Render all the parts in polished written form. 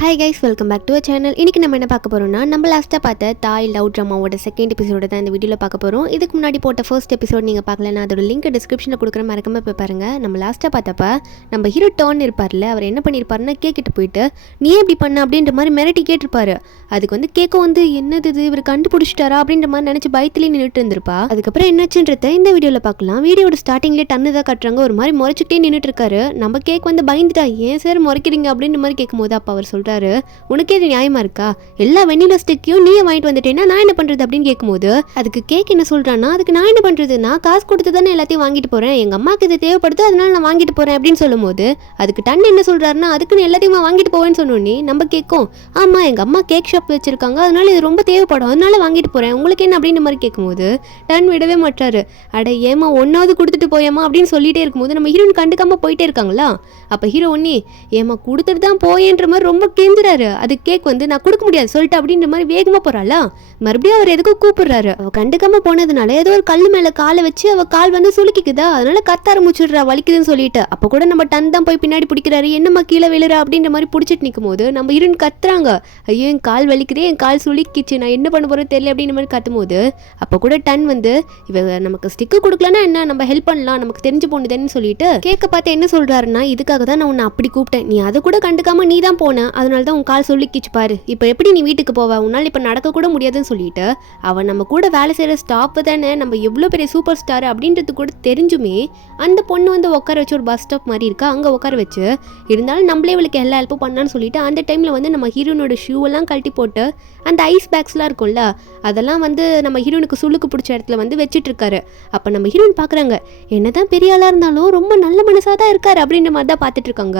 Hi guys, welcome back to a channel. இன்றைக்கி நம்ம என்ன பார்க்க போகிறோம்னா, நம்ம லாஸ்ட்டாக பார்த்த தாய் லவ் ட்ராமாவோட செகண்ட் எபிசோடு தான் இந்த வீடியோவில் பார்க்க போகிறோம். இதுக்கு முன்னாடி போட்ட ஃபர்ஸ்ட் எபிசோட் நீங்கள் பார்க்கலன்னா அதோட லிங்க் டிஸ்கிரிப்ஷனில் கொடுக்குற மறக்காம போய் பாருங்கள். நம்ம லாஸ்ட்டாக பார்த்தப்ப நம்ம ஹீரோ டர்ன் இருப்பார்ல, அவர் என்ன பண்ணியிருப்பாருன்னா கேக்கிட்ட போயிட்டு நீ எப்படி பண்ண அப்படின்ற மாதிரி மிரட்டி கேட்டிருப்பாரு. அதுக்கு வந்து கேட்க வந்து என்னது இது இவர் கண்டுபிடிச்சிட்டாரா அப்படின்ற மாதிரி நினச்சி பயத்துலேயே நின்றுட்டு இருந்திருப்பா. அதுக்கப்புறம் என்னாச்சுன்றத இந்த வீடியோவில் பார்க்கலாம். வீடியோட ஸ்டார்டிங்லேயே டன்னு தான் கட்டுறாங்க. ஒரு மாதிரி முறைச்சிக்கிட்டே நின்றுட்டு இருக்காரு. நம்ம கேக் வந்து பயந்துட்டா, ஏன் சார் முறைக்கிறீங்க அப்படின்ற மாதிரி கேட்கும்போது அப்போ அவர் சொல்கிறாரு, உனக்கே இது நியாயமா இருக்கா? எல்லா வெண்ணிலா ஸ்டிக்கையும் நீயே வாங்கிட்டு வந்துட்டேன்னா நான் என்ன பண்றது அப்படின்னு கேட்கும்போது அதுக்கு கேக் என்ன சொல்றான்னா, அதுக்கு நான் என்ன பண்றது, நான் காசு கொடுத்து தானே எல்லாத்தையும் வாங்கிட்டு போறேன், எங்க அம்மாக்கு இது தேவைப்படுது அதனால நான் வாங்கிட்டு போறேன் அப்படின்னு சொல்லும்போது அதுக்கு டன் என்ன சொல்றாருன்னா, அதுக்குன்னு எல்லாத்தையுமா வாங்கிட்டு போவேன்னு சொன்னோன்னே நம்ம கேட்கும், ஆமா எங்க அம்மா கேக் ஷாப் வச்சிருக்காங்க அதனால இது ரொம்ப தேவைப்படும் அதனால வாங்கிட்டு போறேன், உங்களுக்கு என்ன அப்படின்ற மாதிரி கேட்கும்போது டன் விடவே மாட்டாரு. அட ஏமா ஒன்னாவது கொடுத்துட்டு போயேமா அப்படின்னு சொல்லிட்டே இருக்கும்போது நம்ம ஹீரோயின் கண்டுக்காம போயிட்டே இருக்காங்களா. அப்ப ஹீரோ ஒன்னே ஏமா கொடுத்துட்டு தான் போயேன்ற மாதிரி ரொம்ப கெஞ்சுறாரு. அது கேக் வந்து நான் கொடுக்க முடியாது சொல்லிட்டு அப்படின்ற மாதிரி வேகமா போறாளா. மறுபடியும் அவர் எதுக்கும் கூப்பிடுறாரு. அவ கண்டுக்காம போனதுனால ஏதோ ஒரு கல்லு மேல காலை வச்சு அவ கால் வந்து சுலுக்கிக்குதா, அதனால கத்த ஆரம்பிச்சுடுறா வலிக்குதுன்னு சொல்லிட்டு. அப்ப கூட நம்ம டன் தான் போய் பின்னாடி பிடிக்கிறாரு. என்னம்மா கீழே விழுறா அப்படின்ற மாதிரி பிடிச்சிட்டு நிற்கும் போது நம்ம ஹீரோயின் கத்துறாங்க, ஐயோ என் கால் வலிக்குதே, என் கால் சுலுக்கிச்சு, நான் என்ன பண்ண போறேன் தெரியல அப்படின்ற மாதிரி கத்தும் போது அப்ப கூட டன் வந்து இவ நமக்கு ஸ்டிக்கு கொடுக்கலன்னா என்ன, நம்ம ஹெல்ப் பண்ணலாம், நமக்கு தெரிஞ்சு போனதுன்னு சொல்லிட்டு கேட்க பார்த்து என்ன சொல்றாருன்னா, இதுக்காக தான் நான் உன்னை அப்படி கூப்பிட்டேன், நீ அதை கூட கண்டுக்காம நீ தான் போன, அதனால தான் உன் கால் சொல்லிக்கிச்சு பாரு, இப்போ எப்படி நீ வீட்டுக்கு போவ, உன்னால் இப்போ நடக்க கூட முடியாதுன்னு சொல்லிட்டு அவன் நம்ம கூட வேலை செய்கிற ஸ்டாப் தானே, நம்ம எவ்வளோ பெரிய சூப்பர் ஸ்டார் அப்படின்றது கூட தெரிஞ்சுமே அந்த பொண்ணு வந்து உட்கார வச்சு ஒரு பஸ் ஸ்டாப் மாதிரி இருக்கா அங்கே உட்கார வச்சு இருந்தாலும் நம்மளே இவளுக்கு எல்லா ஹெல்ப்பும் பண்ணான்னு சொல்லிட்டு அந்த டைமில் வந்து நம்ம ஹீரோனோட ஷூவெல்லாம் கழட்டி போட்டு அந்த ஐஸ் பேக்ஸ்லாம் இருக்கும்ல அதெல்லாம் வந்து நம்ம ஹீரோனுக்கு சுளுக்கு பிடிச்ச இடத்துல வந்து வச்சுட்டு இருக்காரு. அப்போ நம்ம ஹீரோயின் பார்க்குறாங்க, என்னதான் பெரிய ஆளாக இருந்தாலும் ரொம்ப நல்ல மனசாக தான் இருக்காரு அப்படின்ற மாதிரி தான் பார்த்துட்டு இருக்காங்க.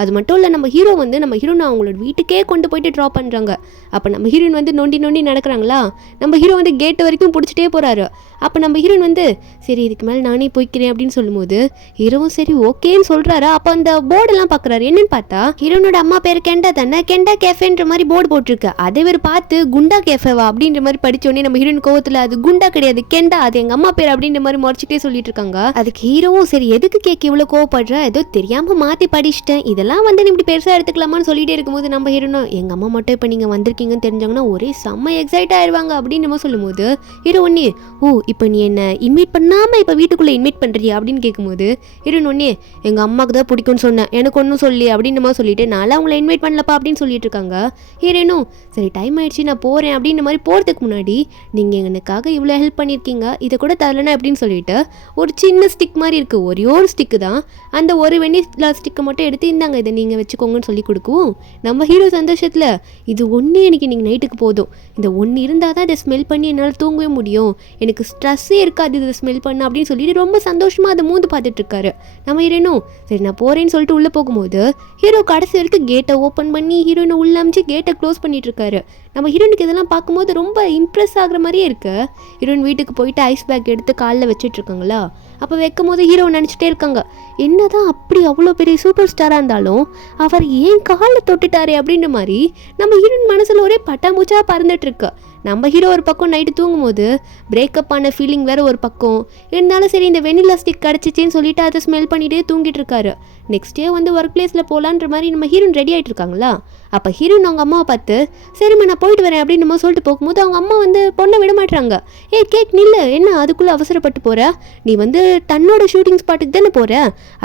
அது மட்டும் இல்லை, நம்ம ஹீரோ வந்து நம்ம ஹீரோனை அவங்களோட வீட்டுக்கே கொண்டு போயிட்டு ட்ராப் பண்ணுறாங்க. அப்போ நம்ம ஹீரோயின் வந்து நொண்டி நொண்டி நடக்கிறாங்களா, நம்ம ஹீரோ வந்து கேட்டு வரைக்கும் பிடிச்சிட்டே போகிறாரு. அப்போ நம்ம ஹீரோயின் வந்து சரி இதுக்கு மேலே நானே போய்க்கிறேன் அப்படின்னு சொல்லும்போது ஹீரோவும் சரி ஓகேன்னு சொல்கிறாரு. அப்போ அந்த போர்டெல்லாம் பார்க்குறாரு. என்னன்னு பார்த்தா ஹீரோனோட அம்மா பேர் கெண்டா தானே, கெண்டா கேஃபேன்ற மாதிரி போர்டு போட்டிருக்கு. அதை வேறு பார்த்து குண்டா கேஃபேவா அப்படின்ற மாதிரி படித்தோடனே நம்ம ஹீரோயின் கோவத்தில் அது குண்டா கிடையாது கெண்டா, அது எங்கள் அம்மா பேர் அப்படின்ற மாதிரி முறைச்சிட்டே சொல்லிட்டு இருக்காங்க. அதுக்கு ஹீரோவும் சரி எதுக்கு கேட்க இவ்வளோ கோவப்படுற, ஏதோ தெரியாமல் மாற்றி படிச்சிட்டேன், இதெல்லாம் வந்து இப்படி பெருசாக எடுத்துக்கலாமான்னு சொல்லிட்டே இருக்கும்போது நம்ம ஹீரோனும் எங்கள் அம்மா மட்டும் இப்போ நீங்கள் வந்திருக்கீங்கன்னு தெரிஞ்சாங்கன்னா ஒரே செம்ம எக்ஸைட் ஆயிடுவாங்க அப்படின்னு நம்ம சொல்லும்போது ஹீரோ ஒன்னே, ஓ இப்போ நீ என்ன இன்வைட் பண்ணாமல் இப்போ வீட்டுக்குள்ளே இன்வைட் பண்ணுறியா அப்படின்னு கேட்கும்போது ஹீரோன் ஒன்னே, எங்கள் அம்மாவுக்கு தான் பிடிக்கும்னு சொன்னேன், எனக்கு ஒன்றும் சொல்லி அப்படின்னு நம்ம சொல்லிட்டு நான்லாம் அவங்கள இன்வைட் பண்ணலப்பா அப்படின்னு சொல்லிட்டு இருக்காங்க. ஹீரோனும் சரி டைம் ஆயிடுச்சு நான் போகிறேன் அப்படின்ற மாதிரி போகிறதுக்கு முன்னாடி நீங்கள் எனக்காக இவ்வளோ ஹெல்ப் பண்ணியிருக்கீங்க, இதை கூட தரலனா அப்படின்னு சொல்லிட்டு ஒரு சின்ன ஸ்டிக் மாதிரி இருக்குது, ஒரே ஒரு ஸ்டிக்கு தான், அந்த ஒரு வெண்ணிலா ஸ்டிக்கை மட்டும் எடுத்து இந்தாங்க இதை நீங்கள் வச்சுக்கோங்கன்னு சொல்லி கொடுக்குவோம். நம்ம ஹீரோ சந்தோஷத்தில் இது ஒன்று எனக்கு நீங்கள் நைட்டுக்கு போதும், இந்த ஒன்று இருந்தால் தான் இதை ஸ்மெல் பண்ணி என்னால் தூங்கவே முடியும், எனக்கு ஸ்ட்ரெஸ்ஸே இருக்காது இதை ஸ்மெல் பண்ண அப்படின்னு சொல்லிட்டு ரொம்ப சந்தோஷமாக அதை மூந்து பார்த்துட்டு இருக்காரு. நம்ம ஹீரோனும் சரி நான் போகிறேன்னு சொல்லிட்டு உள்ளே போகும்போது ஹீரோ கடைசி வரைக்கும் கேட்டை ஓப்பன் பண்ணி ஹீரோயினை உள்ள அமைச்சு கேட்டை க்ளோஸ் பண்ணிட்டு இருக்காரு. நம்ம ஹீரோனுக்கு இதெல்லாம் பார்க்கும்போது ரொம்ப இம்ப்ரெஸ் ஆகுற மாதிரியே இருக்கு. ஹீரோயின் வீட்டுக்கு போயிட்டு ஐஸ் பேக் எடுத்து காலில் வச்சுட்டு இருக்காங்களா. அப்போ வைக்கும் போது ஹீரோ நினச்சிட்டே இருக்காங்க, என்னதான் அப்படி அவ்வளோ பெரிய சூப்பர் ஸ்டாராக இருந்தாலும் அவர் ஏன் காலில் தொட்டுட்டாரே அப்படின்ற மாதிரி நம்ம ஹீரோயின் மனசில் ஒரே பட்டாம்பூச்சாக பறந்துட்டு இருக்கு. நம்ம ஹீரோ ஒரு பக்கம் நைட்டு தூங்கும் போது பிரேக்கப் ஆன ஃபீலிங் வேறு ஒரு பக்கம் இருந்தாலும் சரி இந்த வெனிலா ஸ்டிக் கிடச்சிச்சின்னு சொல்லிட்டு அதை ஸ்மெல் பண்ணிகிட்டே தூங்கிட்டு இருக்காரு. நெக்ஸ்ட் டே வந்து ஒர்க் பிளேஸில் போகலான்ற மாதிரி நம்ம ஹீரோயின் ரெடி ஆகிட்டு இருக்காங்களா. அப்போ ஹீரோயின் அவங்க அம்மாவை பார்த்து சரிம்மா நான் போயிட்டு வரேன் அப்படின்னு நம்ம சொல்லிட்டு போகும்போது அவங்க அம்மா வந்து பொண்ணை விட மாட்டுறாங்க. ஏ கேக் நில்லு, என்ன அதுக்குள்ளே அவசரப்பட்டு போகிற, நீ வந்து தன்னோட ஷூட்டிங் ஸ்பாட்டுக்கு தானே போகிற,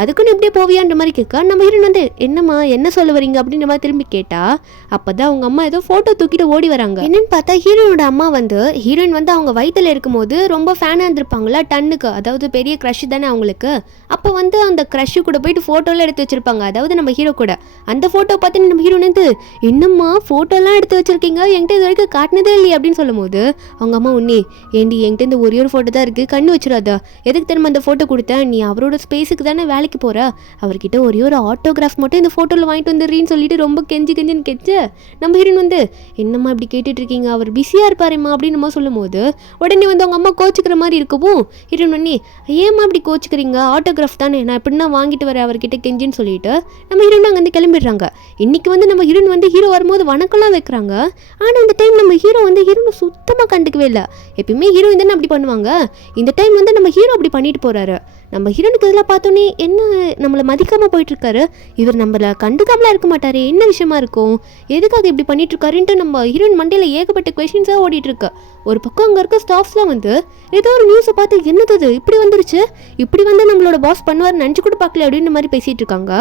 அதுக்குன்னு எப்படியே போவியான்ற மாதிரி கேட்க நம்ம ஹீரோயின் வந்து என்னம்மா என்ன சொல்ல வரீங்க அப்படின்ற மாதிரி திரும்பி கேட்டா அப்போ தான் அவங்க அம்மா ஏதோ ஃபோட்டோ தூக்கிட்டு ஓடி வராங்க. என்னன்னு பார்த்தா ஹீரோனோட அம்மா வந்து ஹீரோயின் வந்து அவங்க வயிற்றில் இருக்கும்போது ரொம்ப ஃபேனாக இருந்திருப்பாங்களா டன்னுக்கு, அதாவது பெரிய க்ரஷ் தானே அவங்களுக்கு. அப்போ வந்து அந்த க்ரஷ் கூட போயிட்டு ஃபோட்டோலாம் எடுத்து வச்சிருப்பாங்க, அதாவது நம்ம ஹீரோ கூட. அந்த ஃபோட்டோ பார்த்து நம்ம ஹீரோன் வந்து என்னம்மா ஃபோட்டோலாம் எடுத்து வச்சிருக்கீங்க, என்கிட்ட இது வரைக்கும் காட்டினதே இல்லையே அப்படின்னு சொல்லும்போது அவங்க அம்மா உன்னே, ஏண்டி என்கிட்ட இந்த ஒரே ஒரு ஃபோட்டோ தான் இருக்குது, கண்ணு வச்சிடாதா, எதுக்கு திரும்ப அந்த ஃபோட்டோ கொடுத்தேன், நீ அவரோட ஸ்பேஸுக்கு தானே வேலைக்கு போகிற, அவர்கிட்ட ஒரே ஒரு ஆட்டோகிராஃப் மட்டும் இந்த ஃபோட்டோவில் வாங்கிட்டு வந்துடுறீன்னு சொல்லிட்டு ரொம்ப கெஞ்சின்னு கெச்சு நம்ம ஹீரோன் வந்து என்னம்மா இப்படி கேட்டுட்டு இருக்கீங்க, அவர் பிஸியாக இருப்பாருமா அப்படின்னு நம்ம சொல்லும்போது உடனே வந்து அவங்க அம்மா கோச்சிக்கிற மாதிரி இருக்கவும் ஹீரோன் ஒன்னே, ஏம்மா இப்படி கோச்சிக்கிறீங்க, ஆட்டோகிராஃப் தானே நான் எப்படின்னா வாங்கிட்டு வரேன் அவர்கிட்ட கெஞ்சின்னு சொல்லிட்டு நம்ம ஹீரோன் அங்கே வந்து கிளம்பிடுறாங்க. இன்னைக்கு வந்து நம்ம ஹீரோன் வந்து ஹீரோ வரும்போது வணக்கம்லாம் வைக்கிறாங்க. ஆனால் இந்த டைம் நம்ம ஹீரோ வந்து ஹீரோனை சுத்தமாக கண்டுக்கவே இல்லை. எப்பயுமே ஹீரோயின் தானே அப்படி பண்ணுவாங்க, இந்த டைம் வந்து நம்ம ஹீரோ அப்படி பண்ணிட்டு போகிறாரு. நம்ம ஹீரோனுக்கு இதெல்லாம் பார்த்தோன்னே என்ன நம்மளை மதிக்காமல் போயிட்டுருக்காரு, இவர் நம்மளை கண்டுக்காமலாம் இருக்க மாட்டாரு, என்ன விஷயமா இருக்கும், எதுக்காக இப்படி பண்ணிட்டு இருக்காருன்ட்டு நம்ம ஹீரோயின் மண்டையில் ஏகப்பட்ட கொஸ்டின்ஸாக ஓடிட்டு இருக்கு. ஒரு பக்கம் அங்கே இருக்க ஸ்டாஃப்ஸ்லாம் வந்து ஏதோ ஒரு நியூஸை பார்த்து என்னது இப்படி வந்துருச்சு, இப்படி வந்து நம்மளோட பாஸ் பண்ணுவார் நினச்சி கூட பார்க்கல அப்படின்ற மாதிரி பேசிட்டு இருக்காங்க.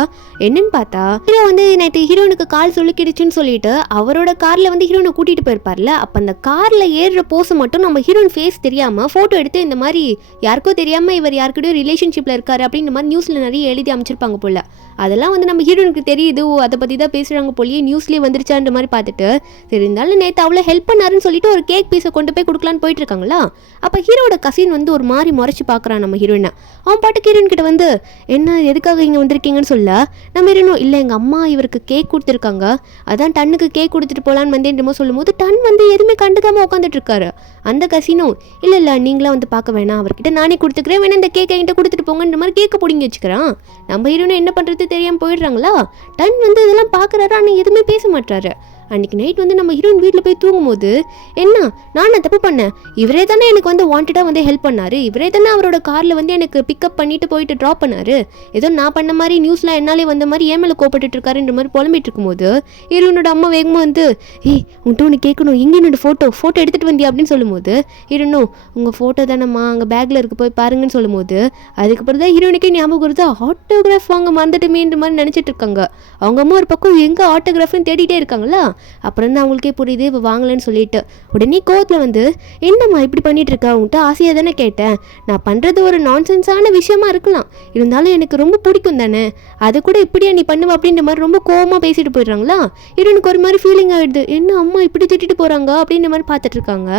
என்னன்னு பார்த்தா ஹீரோ வந்து நேற்று ஹீரோனுக்கு கால் சொல்லிக்கிடுச்சுன்னு சொல்லிட்டு அவரோட கார்ல வந்து ஹீரோனை கூட்டிட்டு போயிருப்பார்ல, அப்போ அந்த கார்ல ஏறுற போஸை மட்டும் நம்ம ஹீரோயின் ஃபேஸ் தெரியாம போட்டோ எடுத்து இந்த மாதிரி யாருக்கோ தெரியாம இவர் யாருக்கிட்டையும் ரிலேஷன்ஷிப்ல இருக்காரு அப்படின்ற மாதிரி நியூஸ்ல நிறைய எழுதி அமைச்சிருப்பாங்க போல. அதெல்லாம் வந்து நம்ம ஹீரோனுக்கு தெரியுது, அதை பற்றி தான் பேசுகிறாங்க போலியே, நியூஸ்லேயே வந்துருச்சான்ற மாதிரி பார்த்துட்டு சரி இருந்தாலும் நேற்று அவ்வளோ ஹெல்ப் பண்ணாருன்னு சொல்லிட்டு ஒரு கேக் பீஸை கொண்டு போய் கொடுக்கலான்னு போயிட்டு இருக்காங்களா. அப்போ ஹீரோட கசின் வந்து ஒரு மாதிரி முறைச்சி பார்க்குறான் நம்ம ஹீரோயினை. அவன் பாட்டுக்கு ஹீரோயின் கிட்ட வந்து என்ன எதுக்காக இங்கே வந்திருக்கீங்கன்னு சொல்ல நம்ம ஹீரோனும் இல்லை எங்கள் அம்மா இவருக்கு கேக் கொடுத்துருக்காங்க, அதான் டன்னுக்கு கேக் கொடுத்துட்டு போகலான்னு வந்தேன்றமோ சொல்லும் போது டன் வந்து எதுவுமே கண்டுக்காமல் உட்காந்துட்டு இருக்காரு. அந்த கசினும் இல்லை நீங்களாம் வந்து பார்க்க வேணாம், அவர்கிட்ட நானே கொடுத்துக்கிறேன், வேணா இந்த கேக்கை என்கிட்ட கொடுத்துட்டு போங்கன்ற மாதிரி கேக்கை பிடிங்கி வச்சுக்கிறான். நம்ம ஹீரோனை என்ன பண்ணுறது தெரியாமல் போயிடுறாங்களா. டன் வந்து இதெல்லாம் பார்க்குறாரு, ஆனால் எதுவுமே பேச மாட்டாரு. அன்றைக்கி நைட் வந்து நம்ம ஹீரோயின் வீட்டில் போய் தூங்கும்போது என்ன நான் தப்பு பண்ணேன், இவரே தானே எனக்கு வந்து வாண்டடாக வந்து ஹெல்ப் பண்ணார், இவரே தானே அவரோட காரில் வந்து எனக்கு பிக்கப் பண்ணிட்டு போயிட்டு ட்ராப் பண்ணார், ஏதோ நான் பண்ண மாதிரி நியூஸ்லாம் என்னாலே வந்த மாதிரி ஏன் மேலே கோப்பட்டு இருக்காருன்ற மாதிரி புலம்பிட்டு இருக்கும்போது ஹீரோனோட அம்மா வேகமாக வந்து உன்ட்டு ஒன்று கேட்கணும், இங்கே என்னோட ஃபோட்டோ எடுத்துகிட்டு வந்தியா அப்படின்னு சொல்லும்போது ஹீரோனும் உங்கள் ஃபோட்டோ தானேம்மா அங்கே பேக்கில் இருக்கு போய் பாருங்கன்னு சொல்லும்போது அதுக்கப்புறம் தான் ஹீரோனுக்கே ஞாபகம் வருது ஆட்டோகிராஃப் வாங்க மறந்துட்டுமேன்ற மாதிரி நினச்சிட்டு இருக்காங்க. அவங்க அம்மா ஒரு பக்கம் எங்கே ஆட்டோகிராஃப்னு தேடிட்டே இருக்காங்களா. அப்புறம் தான் அவங்களுக்கே புரியுது இப்போ வாங்கலன்னு சொல்லிட்டு உடனே கோவத்தில் வந்து என்னம்மா இப்படி பண்ணிட்டு இருக்கா, உங்கள்கிட்ட ஆசையாக தானே கேட்டேன், நான் பண்ணுறது ஒரு நான்சென்ஸான விஷயமா இருக்கலாம், இருந்தாலும் எனக்கு ரொம்ப பிடிக்கும் தானே, அது கூட இப்படியா நீ பண்ணுவ அப்படின்ற மாதிரி ரொம்ப கோவமாக பேசிட்டு போயிடுறாங்களா. ஹீரோனுக்கு ஒரு மாதிரி ஃபீலிங் ஆகிடுது, என்ன அம்மா இப்படி திட்டிட்டு போகிறாங்க அப்படின்ற மாதிரி பார்த்துட்டு இருக்காங்க.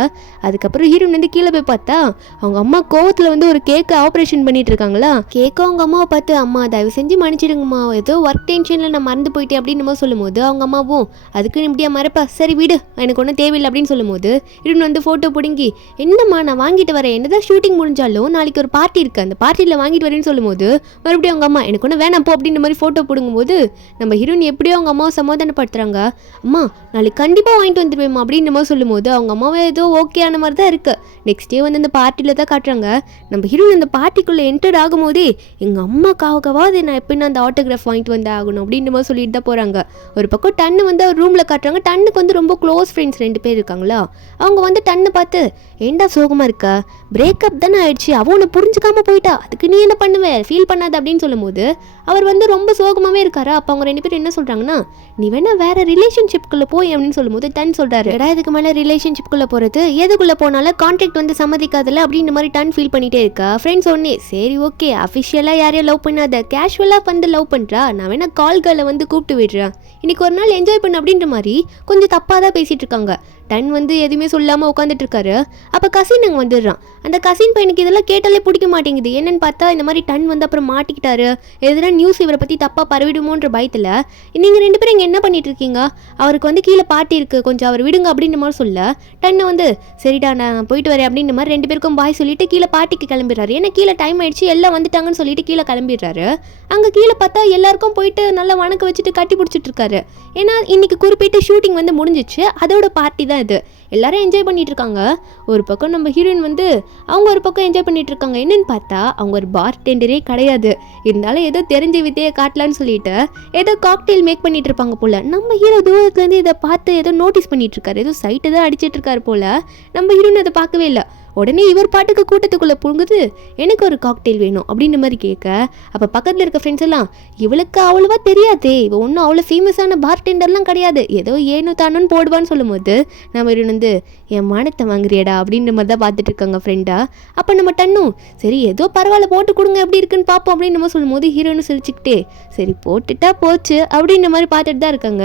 அதுக்கப்புறம் ஹீரோன் வந்து கீழே போய் பார்த்தா அவங்க அம்மா கோவத்தில் வந்து ஒரு கேக்கை ஆப்ரேஷன் பண்ணிட்டு இருக்காங்களா. கேக்கை அவங்க அம்மாவை பார்த்து அம்மா தயவு செஞ்சு மன்னிச்சிடுங்கம்மா, ஏதோ ஒர்க் டென்ஷனில் நான் மறந்து போயிட்டேன் அப்படின்னு நம்ம சொல்லும் போது அவங்க அம்மாவும் அதுக்கு இப்படியா மறப்பா, சரி விடு எனக்கு ஒன்றும் தேவையில்லை அப்படின்னு சொல்லும் போது இன்னும் வந்து ஃபோட்டோ பிடுங்கி என்னம்மா நான் வாங்கிட்டு வரேன், என்னதான் ஷூட்டிங் முடிஞ்சாலும் நாளைக்கு ஒரு பார்ட்டி இருக்குது அந்த பார்ட்டியில் வாங்கிட்டு வரேன்னு சொல்லும் போது மறுபடியும் அவங்க அம்மா எனக்கு ஒன்றும் வேணாம் போ அப்படின்ற மாதிரி ஃபோட்டோ பிடுங்கும்போது நம்ம ஹீரோயின் எப்படியோ அவங்க அம்மாவை சமாதானப்படுத்துறாங்க. அம்மா நாளைக்கு கண்டிப்பாக வாங்கிட்டு வந்துடுவேம்மா அப்படின்ற மாதிரி சொல்லும் போது அவங்க அம்மாவே ஏதோ ஓகே ஆன மாதிரி தான் இருக்குது. நெக்ஸ்ட் டே வந்து அந்த பார்ட்டியில் தான் காட்டுறாங்க. நம்ம ஹீரோயின் அந்த பார்ட்டிக்குள்ளே என்டர் ஆகும் போதே எங்கள் அம்மாக்காகவாது நான் எப்படின்னா அந்த ஆட்டோகிராஃப் வாங்கிட்டு வந்து ஆகணும் அப்படின்ற மாதிரி சொல்லிட்டு தான் போகிறாங்க. ஒரு பக்கம் டன்னு வந்து ஒரு ரூமில் காட்டுறாங்க. டன்னுக்கு வந்து ரொம்ப க்ளோஸ் ஃப்ரெண்ட்ஸ் 2 பேர் இருக்காங்களா. அவங்க வந்து டன்னு பார்த்து ஏண்டா சோகமாக இருக்கா, பிரேக்கப் தானே ஆயிடுச்சு, அவன் உன்னை புரிஞ்சுக்காம போயிட்டா, அதுக்கு நீ என்ன பண்ணுவ, ஃபீல் பண்ணாத அப்படின்னு சொல்லும் போது அவர் வந்து ரொம்ப சோகமாகவே இருக்காரு. அப்போ அவங்க 2 பேரும் என்ன சொல்கிறாங்கன்னா நீ வேணா வேற ரிலேஷன்ஷிப்குள்ளே போய் அப்படின்னு சொல்லும்போது டன் சொல்கிறாரு எடா இதுக்கு மேலே ரிலேஷன்ஷிப்குள்ளே போகிறது எதுக்குள்ளே போனாலும் கான்ட்ராக்ட் வந்து சம்மதிக்காதில்ல அப்படின்ற மாதிரி டன் ஃபீல் பண்ணிகிட்டே இருக்கா. ஃப்ரெண்ட்ஸ் ஒன்னே சரி ஓகே அஃபிஷியலாக யாரையும் லவ் பண்ணாத, கேஷுவலாக வந்து லவ் பண்ணுறா, நான் வேணா கால்களை வந்து கூப்பிட்டு விடுறேன், இன்னைக்கு ஒரு நாள் என்ஜாய் பண்ண அப்படின்ற மாதிரி கொஞ்சம் தப்பாக தான் பேசிகிட்டு இருக்காங்க. டன் வந்து எதுவுமே சொல்லாமல் உட்காந்துட்டு இருக்காரு. அப்போ கசின் அங்கே வந்துடுறான். அந்த கசின் பையனுக்கு இதெல்லாம் கேட்டாலே பிடிக்க மாட்டேங்குது. என்னன்னு பார்த்தா இந்த மாதிரி டன் வந்து அப்புறம் மாட்டிக்கிட்டாரு, எதுனா நியூஸ் இவரை பற்றி தப்பாக பரவிடுமோன்ற பயத்தில் நீங்கள் 2 பேரும் இங்கே என்ன பண்ணிட்டு இருக்கீங்க, அவருக்கு வந்து கீழே பாட்டி இருக்குது கொஞ்சம் அவர் விடுங்க அப்படின்ற மாதிரி சொல்ல டன்னை வந்து சரிடா நான் போயிட்டு வரேன் அப்படின்ற மாதிரி 2 பேருக்கும் பாய் சொல்லிட்டு கீழே பாட்டிக்கு கிளம்பிடுறாரு. ஏன்னா கீழே டைம் ஆயிடுச்சு எல்லாம் வந்துட்டாங்கன்னு சொல்லிட்டு கீழே கிளம்பிடுறாரு. அங்கே கீழே பார்த்தா எல்லாருக்கும் போயிட்டு நல்லா வணக்க வச்சுட்டு கட்டி பிடிச்சிட்டு இருக்காரு. ஏன்னா இன்னைக்கு குறிப்பிட்ட ஷூட்டிங் வந்து முடிஞ்சிச்சு, அதோட பார்ட்டி தான் இது. எல்லாரும் என்ஜாய் பண்ணிட்டு இருக்காங்க. ஒரு பக்கம் நம்ம ஹீரோயின் வந்து அவங்க ஒரு பக்கம் என்ஜாய் பண்ணிட்டு இருக்காங்க. என்னன்னு பார்த்தா அவங்க ஒரு பார் டெண்டரே கிடையாது, இருந்தாலும் ஏதோ தெரிஞ்ச வித்தையை காட்டலான்னு சொல்லிட்டு ஏதோ காக்டெயில் மேக் பண்ணிட்டு இருப்பாங்க போல. நம்ம ஹீரோ தூரத்துலேருந்து இதை பார்த்து ஏதோ நோட்டீஸ் பண்ணிட்டு இருக்காரு, ஏதோ சைட்டை தான் அடிச்சிட்டு இருக்காரு போல. நம்ம ஹீரோயின் அதை பார்க்கவே இல்லை. உடனே இவர் பாட்டுக்கு கூட்டத்துக்குள்ளே புங்குது எனக்கு ஒரு காக்டெயில் வேணும் அப்படின்ற மாதிரி கேட்க அப்போ பக்கத்தில் இருக்க ஃப்ரெண்ட்ஸ் எல்லாம் இவளுக்கு அவ்வளோவா தெரியாதே, இவள் ஒன்றும் அவ்வளோ ஃபேமஸான பார் டெண்டர்லாம் கிடையாது, ஏதோ ஏனோ தானோன்னு போடுவான்னு சொல்லும் போது நம்ம இவன் வந்து என் மானத்தை வாங்குறியடா அப்படின்ற மாதிரி தான் பார்த்துட்டு இருக்காங்க ஃப்ரெண்டா. அப்போ நம்ம டன்னும் சரி ஏதோ பரவாயில்ல போட்டு கொடுங்க எப்படி இருக்குன்னு பார்ப்போம் அப்படின்னு நம்ம சொல்லும் போது ஹீரோன்னு சிரிச்சுக்கிட்டே சரி போட்டுட்டா போச்சு அப்படின்ற மாதிரி பார்த்துட்டு தான் இருக்காங்க.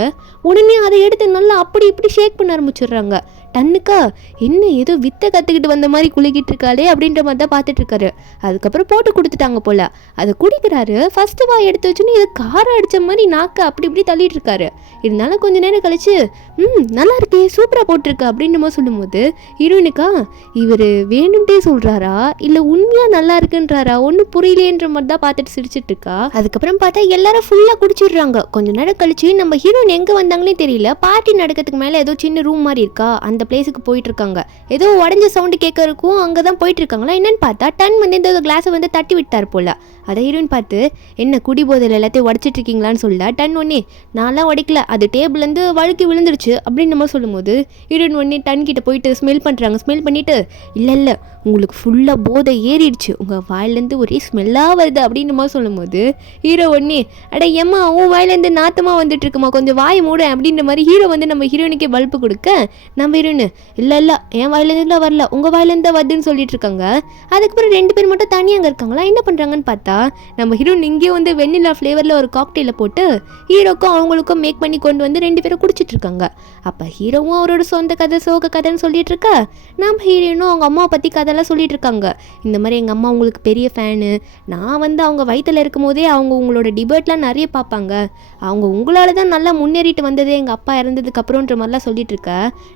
உடனே அதை எடுத்து நல்லா அப்படி இப்படி ஷேக் பண்ண ஆரம்பிச்சிடுறாங்க. டன்னுக்கா என்ன ஏதோ வித்தை கற்றுக்கிட்டு வந்த மாதிரி குளிக்கிட்டு இருக்காளே அப்படின்ற மாதிரி தான் பார்த்துட்டு இருக்காரு. அதுக்கப்புறம் போட்டு கொடுத்துட்டாங்க போல. அதை குடிக்கிறாரு. ஃபர்ஸ்ட் வாய் எடுத்து வச்சுன்னு இது காரம் அடித்த மாதிரி நாக்கை அப்படி இப்படி தள்ளிட்டு இருக்காரு. இருந்தாலும் கொஞ்ச நேரம் கழிச்சு நல்லா இருக்கே சூப்பராக போட்டிருக்கு அப்படின்ற மாதிரி சொல்லும்போது ஹீரோயினுக்கா இவர் வேணும்ட்டே சொல்கிறாரா இல்லை உண்மையாக நல்லா இருக்குன்றாரா ஒன்றும் புரியலேன்ற மாதிரி தான் பார்த்துட்டு சிரிச்சிட்டு இருக்கா. அதுக்கப்புறம் பார்த்தா எல்லாரும் ஃபுல்லாக குடிச்சிடுறாங்க. கொஞ்ச நேரம் கழிச்சு நம்ம ஹீரோயின் எங்கே வந்தாங்களே தெரியல. பார்ட்டி நடக்கிறதுக்கு மேலே ஏதோ சின்ன ரூம் மாதிரி இருக்கா, அந்த அந்த பிளேஸுக்கு போயிட்டு இருக்காங்க. ஏதோ உடஞ்ச சவுண்டு கேட்க இருக்கும், அங்கே தான் போயிட்டு இருக்காங்களா. என்னன்னு பார்த்தா டன் வந்து இந்த கிளாஸை வந்து தட்டி விட்டார் போல. அதை ஹீரோயின் பார்த்து, என்ன குடி போதையில் எல்லாத்தையும் உடச்சிட்டு இருக்கீங்களான்னு சொல்ல, டன் ஒன்னே நான்லாம் உடைக்கல, அது டேபிள்லேருந்து வழுக்கி விழுந்துருச்சு அப்படின்னு நம்ம சொல்லும்போது ஹீரோயின் ஒன்னே டன் கிட்ட போயிட்டு ஸ்மெல் பண்ணுறாங்க. ஸ்மெல் பண்ணிட்டு, இல்லை உங்களுக்கு ஃபுல்லாக போதை ஏறிடுச்சு, உங்கள் வாயிலேருந்து ஒரே ஸ்மெல்லாக வருது அப்படின்னு நம்ம சொல்லும்போது ஹீரோ ஒன்னே, அட ஏம்மா உன் வாயிலேருந்து நாத்தமாக வந்துட்டு இருக்குமா, கொஞ்சம் வாயை மூட அப்படின்ற மாதிரி ஹீரோ வந்து நம்ம ஹீரோயினுக்கே பல்ப்பு கொடுக்க, நம்ம ஹீரோயின் இல்லை என் வாயிலேருந்துலாம் வரல, உங்கள் வாயிலேருந்து தான் வருதுன்னு சொல்லிட்டு இருக்காங்க. அதுக்கப்புறம் 2 பேர் மட்டும் தனியாக அங்கே இருக்காங்களா. என்ன பண்ணுறாங்கன்னு பார்த்தா நம்ம ஹீரோயின் இங்கேயும் வந்து வெண்ணிலா ஃப்ளேவரில் ஒரு காக்டெயிலை போட்டு ஹீரோக்கும் அவங்களுக்கும் மேக் பண்ணி கொண்டு வந்து 2 பேரும் குடிச்சிட்டு இருக்காங்க. அப்போ ஹீரோவும் அவரோட சொந்த கதை சோக கதைன்னு சொல்லிட்டு இருக்க, நம்ம ஹீரோயினும் அவங்க அம்மாவை பற்றி கதையெல்லாம் சொல்லிட்டு இருக்காங்க. இந்த மாதிரி எங்கள் அம்மா உங்களுக்கு பெரிய ஃபேனு, நான் வந்து அவங்க வயிற்றில் இருக்கும் போதே அவங்க உங்களோட டிபேட்லாம் நிறைய பார்ப்பாங்க, அவங்க உங்களால் தான் நல்லா முன்னேறிட்டு வந்ததே எங்கள் அப்பா இறந்ததுக்கு அப்புறம்ன்ற மாதிரிலாம் சொல்லிட்டு இருக்க.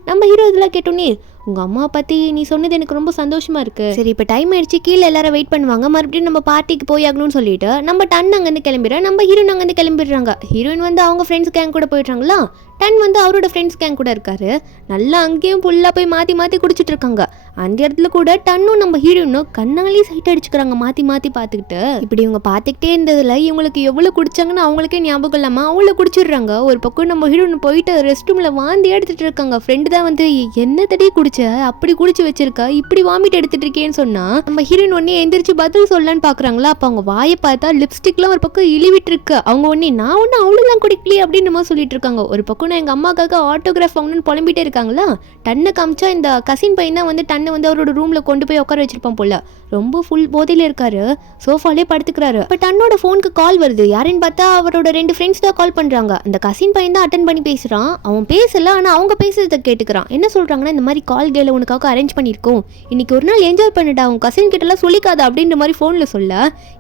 நம்ம ஹீரோ இதெல்லாம் கேட்டோன்னே, உங்கள் அம்மா பற்றி நீ சொன்னது எனக்கு ரொம்ப சந்தோஷமாக இருக்குது, சரி இப்போ டைம் ஆயிடுச்சு, கீழே எல்லாரும் வெயிட் பண்ணுவாங்க, மறுபடியும் நம்ம பார்ட்டிக்கு போய் ஆகணும்னு சொல்லிட்டு நம்ம டன் அங்கேருந்து கிளம்பிடுறோம். நம்ம ஹீரோயின் அங்கேருந்து கிளம்பிடுறாங்க. ஹீரோயின் வந்து அவங்க ஃப்ரெண்ட்ஸ் கேங் கூட போயிடுறாங்களா. டன் வந்து அவரோட ஃப்ரெண்ட்ஸ் கேங் கூட இருக்காரு. நல்லா அங்கேயும் ஃபுல்லாக போய் மாற்றி குடிச்சிட்டு இருக்காங்க. அந்த இடத்துல கூட டன்னும் நம்ம ஹீரோயினும் கண்ணாலே சைட் அடிச்சுக்கிறாங்க, மாற்றி பார்த்துக்கிட்டு. இப்படி இவங்க பார்த்துக்கிட்டே இருந்ததில் இவங்களுக்கு எவ்வளோ குடிச்சாங்கன்னு அவங்களுக்கே ஞாபகம் இல்லாமல் அவ்வளோ குடிச்சிடுறாங்க. ஒரு பக்கம் நம்ம ஹீரோயின் போயிட்டு ரெஸ்ட் ரூமில் வாந்தி எடுத்துகிட்டு இருக்காங்க. ஃப்ரெண்டு தான் வந்து, என்ன தடி குடிச்ச, அப்படி குடிச்சு வச்சிருக்கா, இப்படி வாமிட் எடுத்துட்டு இருக்கேன்னு சொன்னால் நம்ம ஹீரோயின் ஒன்னே எந்திரிச்சு பதில் சொல்லலான்னு பார்க்குறாங்களா. அப்போ அவங்க வாயை பார்த்தா லிப்ஸ்டிக்லாம் ஒரு பக்கம் இழிவிட்டு இருக்கு. அவங்க ஒன்னே, நான் ஒன்றும் அவ்வளோலாம் குடிக்கலையே அப்படின்னு நம்ம சொல்லிட்டு இருக்காங்க. ஒரு பக்கம் எங்கள் அம்மாக்காக ஆட்டோகிராஃப் வாங்கணும்னு புலம்பிட்டே இருக்காங்களா. டன்னை காமிச்சா இந்த கசின் பையன் தான் வந்து டன்னை வந்து அவரோட ரூமில் கொண்டு போய் உட்கார வச்சிருப்பான் போல. ரொம்ப ஃபுல் போதையில் இருக்காரு, சோஃபாலே படுத்துக்கிறாரு. இப்போ டன்னோட ஃபோனுக்கு கால் வருது. யாருன்னு பார்த்தா அவரோட 2 ஃப்ரெண்ட்ஸ் தான் கால் பண்ணுறாங்க. அந்த கசின் பையன் தான் அட்டன் பண்ணி பேசுகிறான். அவன் பேசல, ஆனால் அவங்க பேசுறதை கேட்டுக்கிறான். என்ன சொல்கிறாங்கன்னா, இந்த மாதிரி கால் கேல உனக்காக அரேஞ்ச் பண்ணியிருக்கோம், இன்னைக்கு ஒரு நாள் என்ஜாய் பண்ணிட்டா, அவன் கசின் கிட்டலாம் சொல்லிக்காத அப்படின்ற மாதிரி ஃபோனில் சொல்ல,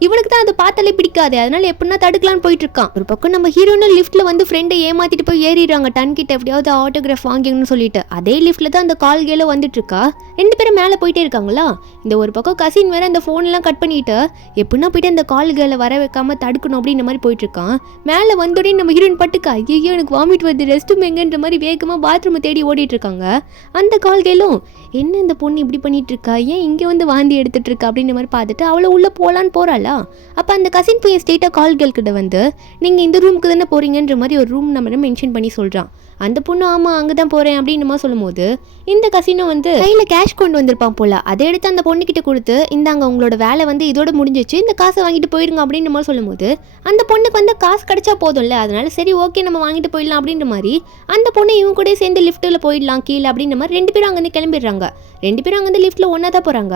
இவனுக்கு தான் அதை பார்த்தாலே பிடிக்காது, அதனால எப்படின்னா தடுக்கலான்னு போயிட்டு இருக்கான். ஒரு பக்கம் நம்ம ஹீரோன்னு லிஃப்ட்டில் வந்து ஃப்ரெண்டை ஏமாத்திட்டு போய் ஏறிடுறாங்க. டன் கிட்ட எப்படியாவது ஆட்டோகிராஃப் வாங்கிக்கணும்னு சொல்லிட்டு அதே லிஃப்ட்டில் தான் அந்த கால் கேல வந்துட்டு இருக்கா. 2 பேரும் மேலே போயிட்டே இருக்காங்களா. இந்த ஒரு பக்கம் கசின் வேற அந்த ஃபோன்லாம் கட் பண்ணிட்டு எப்படின்னா போயிட்டு அந்த கால் கேல வர வைக்காம தடுக்கணும் அப்படின்ற மாதிரி போயிட்டு இருக்கான். மேலே வந்தோடனே நம்ம ஹீரோயின் பட்டுக்கா, ஐயோ எனக்கு வாமிட் வருது, ரெஸ்ட் ரூம் எங்கன்ற மாதிரி வேகமாக பாத்ரூமை தேடி ஓடிட்டு இருக்காங்க. அந்த கால் கேலும், என்ன இந்த பொண்ணு இப்படி பண்ணிட்டு இருக்கா, ஏன் இங்கே வந்து வாந்தி எடுத்துட்டு இருக்கா அப்படின்ற மாதிரி பார்த்துட்டு அவளை உள்ளே போகலான்னு போகிறாளா. அப்போ அந்த கசின் பையன் ஸ்டேட்டாக கால் கேல் கிட்ட வந்து, நீங்கள் இந்த ரூமுக்கு தானே போகிறீங்கன்ற மாதிரி ஒரு ரூம் நம்ம மென்ஷன் பண்ணி சொல்கிறான். அந்த பொண்ணு ஆமாம் அங்கே தான் போகிறேன் அப்படின்னு சொல்லும் போது இந்த கசினும் வந்து கையில் கேஷ் கொண்டு வந்திருப்பான் போல. அதை எடுத்து அந்த பொண்ணுக்கிட்ட கொடுத்து, இந்தாங்க உங்களோட வேலை வந்து இதோட முடிஞ்சிச்சு, இந்த காசை வாங்கிட்டு போயிடுங்க அப்படின்னு சொல்லும் போது அந்த பொண்ணுக்கு வந்து காசு கிடைச்சா போதும்ல, அதனால சரி ஓகே நம்ம வாங்கிட்டு போயிடலாம் அப்படின்ற மாதிரி அந்த பொண்ணு இவங்க கூட சேர்ந்து லிஃப்ட்டில் போயிடலாம் கீழே அப்படின்ற மாதிரி 2 பேரும் அங்கேருந்து கிளம்பிடுறாங்க. 2 பேரும் அங்கேருந்து லிஃப்ட்டில் ஒன்றா தான் போகிறாங்க.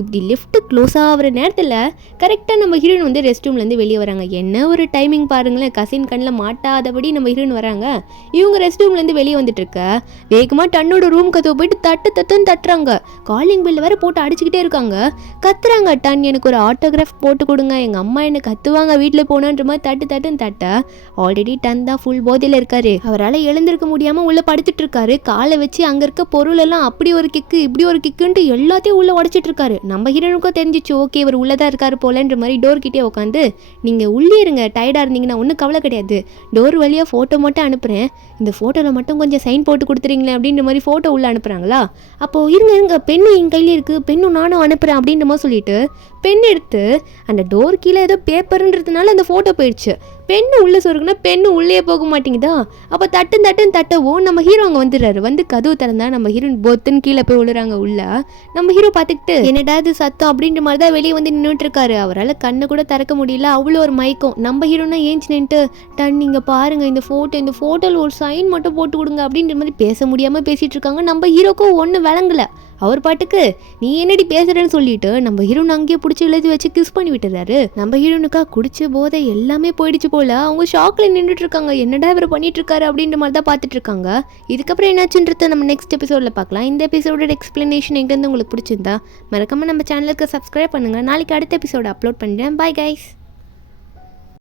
இப்படி லிஃப்ட்டு க்ளோஸ் ஆகிற நேரத்தில் கரெக்டாக நம்ம ஹீரோயின் வந்து ரெஸ்ட் ரூம்லேருந்து வெளியே வராங்க. என்ன ஒரு டைமிங் பாருங்களேன், கசின் கண்ணில் மாட்டாதபடி நம்ம ஹீரோயின் வராங்க. இவங்க ரெஸ்ட் ரூம்லேருந்து வெளியே வந்துட்டு இருக்க வேகமாக டன்னோட ரூம் கதவை போயிட்டு தட்டுன்னு தட்டுறாங்க. காலிங் பில் வேற போட்டு அடிச்சுக்கிட்டே இருக்காங்க. கத்துறாங்க, டன் எனக்கு ஒரு ஆட்டோகிராஃப் போட்டு கொடுங்க, எங்கள் அம்மா என்ன கத்துவாங்க வீட்டில் போனான்ற மாதிரி தட்டுன்னு தட்ட ஆல்ரெடி டன் தான் ஃபுல் போதையில் இருக்காரு. அவரால் எழுந்திருக்க முடியாமல் உள்ளே படுத்துட்டு இருக்காரு. காலை வச்சு அங்கே இருக்க பொருள் எல்லாம் அப்படி ஒரு கிக்கு இப்படி ஒரு கிக்குன்ட்டு எல்லாத்தையும் உள்ளே உடச்சிட்டு இருக்காரு. நம்ம ஹீரோனுக்கும் தெரிஞ்சிச்சு, ஓகே இவர் உள்ளதான் இருக்காரு போலன்ற மாதிரி டோர் கிட்டே உட்காந்து, நீங்கள் உள்ளே இருங்க, டயர்டாக இருந்தீங்கன்னா ஒன்றும் கவலை கிடையாது, டோர் வழியாக ஃபோட்டோ மட்டும் அனுப்புகிறேன், இந்த ஃபோட்டோவில் மட்டும் கொஞ்சம் சைன் போட்டு கொடுத்துறீங்களே அப்படின்ற மாதிரி ஃபோட்டோ உள்ளே அனுப்புகிறாங்களா. அப்போது இருங்க பெண்ணு என் கையில் இருக்குது, பெண்ணும் நானும் அனுப்புகிறேன் அப்படின்ற மாதிரி சொல்லிட்டு பெண் எடுத்து அந்த டோர் கீழே ஏதோ பேப்பருன்றதுனால அந்த ஃபோட்டோ போயிடுச்சு. பெண்ணு உள்ளே சொருக்குன்னா பெண்ணு உள்ளே போக மாட்டேங்குதா. அப்போ தட்டுன்னு தட்டவும் நம்ம ஹீரோ அங்கே வந்துடுறாரு. வந்து கதவு திறந்தா நம்ம ஹீரோயின் பொத்துன்னு கீழே போய் விழுறாங்க உள்ள. நம்ம ஹீரோ பார்த்துக்கிட்டு என்னடா இது சத்தம் அப்படின்ற மாதிரி தான் வெளியே வந்து நின்றுட்டு இருக்காரு. அவரால் கண்ணை கூட திறக்க முடியல, அவ்வளோ ஒரு மயக்கம். நம்ம ஹீரோனா ஏஞ்சி நின்ட்டு, டன் நீங்கள் பாருங்க இந்த ஃபோட்டோவில் ஒரு சைன் மட்டும் போட்டு கொடுங்க அப்படின்ற மாதிரி பேச முடியாமல் பேசிகிட்டு இருக்காங்க. நம்ம ஹீரோக்கும் ஒன்றும் விளங்கலை. அவர் பாட்டுக்கு நீ என்னடி பேசுறேன்னு சொல்லிட்டு நம்ம ஹீரோன் அங்கேயே பிடிச்சி எழுதி வச்சு கிஸ் பண்ணி விட்டுறாரு. நம்ம ஹீரோனுக்கா குடிச்ச போதை எல்லாமே போயிடுச்சு போல. அவங்க ஷாக்ல நின்றுட்டு இருக்காங்க, என்னடா இவர் பண்ணிட்டு இருக்காரு அப்படின்ற மாதிரி தான் பார்த்துட்டு இருக்காங்க. இதுக்கப்புறம் என்னாச்சுன்றத நம்ம நெக்ஸ்ட் எபிசோட்ல பார்க்கலாம். இந்த எபிசோட எக்ஸ்பிளனேஷன் எங்கேருந்து உங்களுக்கு பிடிச்சிருந்தா மறக்காம நம்ம சேனலுக்கு சப்ஸ்கிரைப் பண்ணுங்க. நாளைக்கு அடுத்த எபிசோட அப்லோட் பண்ணுறேன். Bye guys.